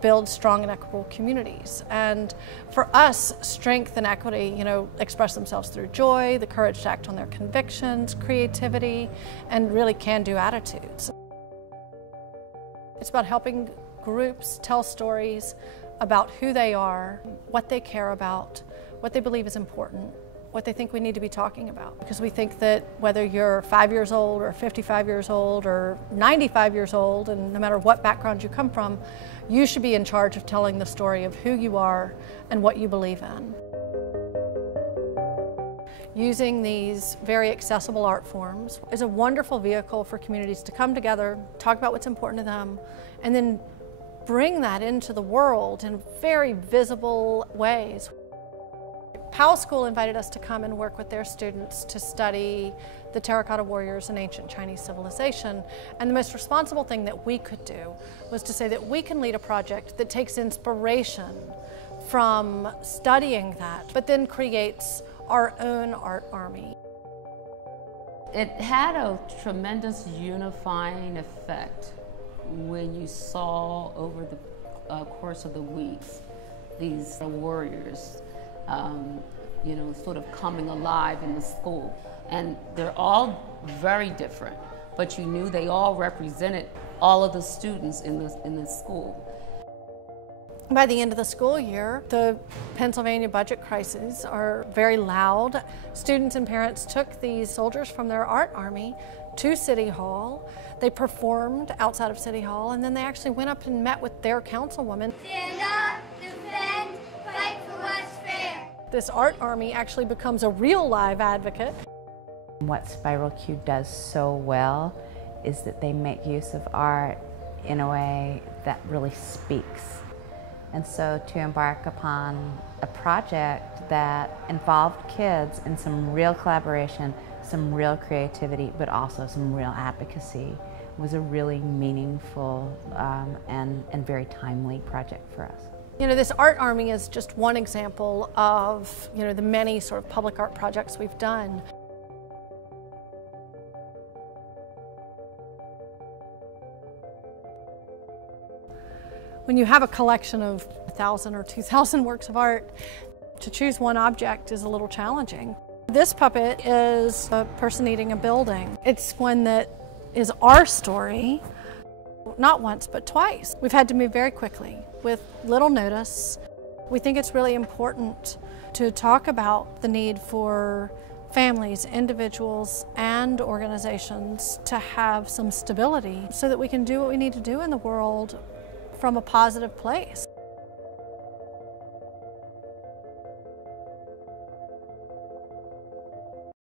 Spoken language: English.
build strong and equitable communities. And for us, strength and equity, express themselves through joy, the courage to act on their convictions, creativity, and really can-do attitudes. It's about helping groups tell stories about who they are, what they care about, what they believe is important, what they think we need to be talking about. Because we think that whether you're 5 years old or 55 years old or 95 years old, and no matter what background you come from, you should be in charge of telling the story of who you are and what you believe in. Using these very accessible art forms is a wonderful vehicle for communities to come together, talk about what's important to them, and then bring that into the world in very visible ways. Powell School invited us to come and work with their students to study the terracotta warriors in ancient Chinese civilization. And the most responsible thing that we could do was to say that we can lead a project that takes inspiration from studying that, but then creates our own art army. It had a tremendous unifying effect when you saw over the course of the weeks these warriors sort of coming alive in the school. And they're all very different, but you knew they all represented all of the students in the school. By the end of the school year, the Pennsylvania budget crises are very loud. Students and parents took these soldiers from their art army to City Hall. They performed outside of City Hall, and then they actually went up and met with their councilwoman. Stand up, defend, fight for what's fair. This art army actually becomes a real live advocate. What Spiral Q does so well is that they make use of art in a way that really speaks. And so to embark upon a project that involved kids in some real collaboration, some real creativity, but also some real advocacy was a really meaningful and very timely project for us. This art army is just one example of the many sort of public art projects we've done. When you have a collection of 1,000 or 2,000 works of art, to choose one object is a little challenging. This puppet is a person eating a building. It's one that is our story, not once but twice. We've had to move very quickly with little notice. We think it's really important to talk about the need for families, individuals, and organizations to have some stability so that we can do what we need to do in the world from a positive place.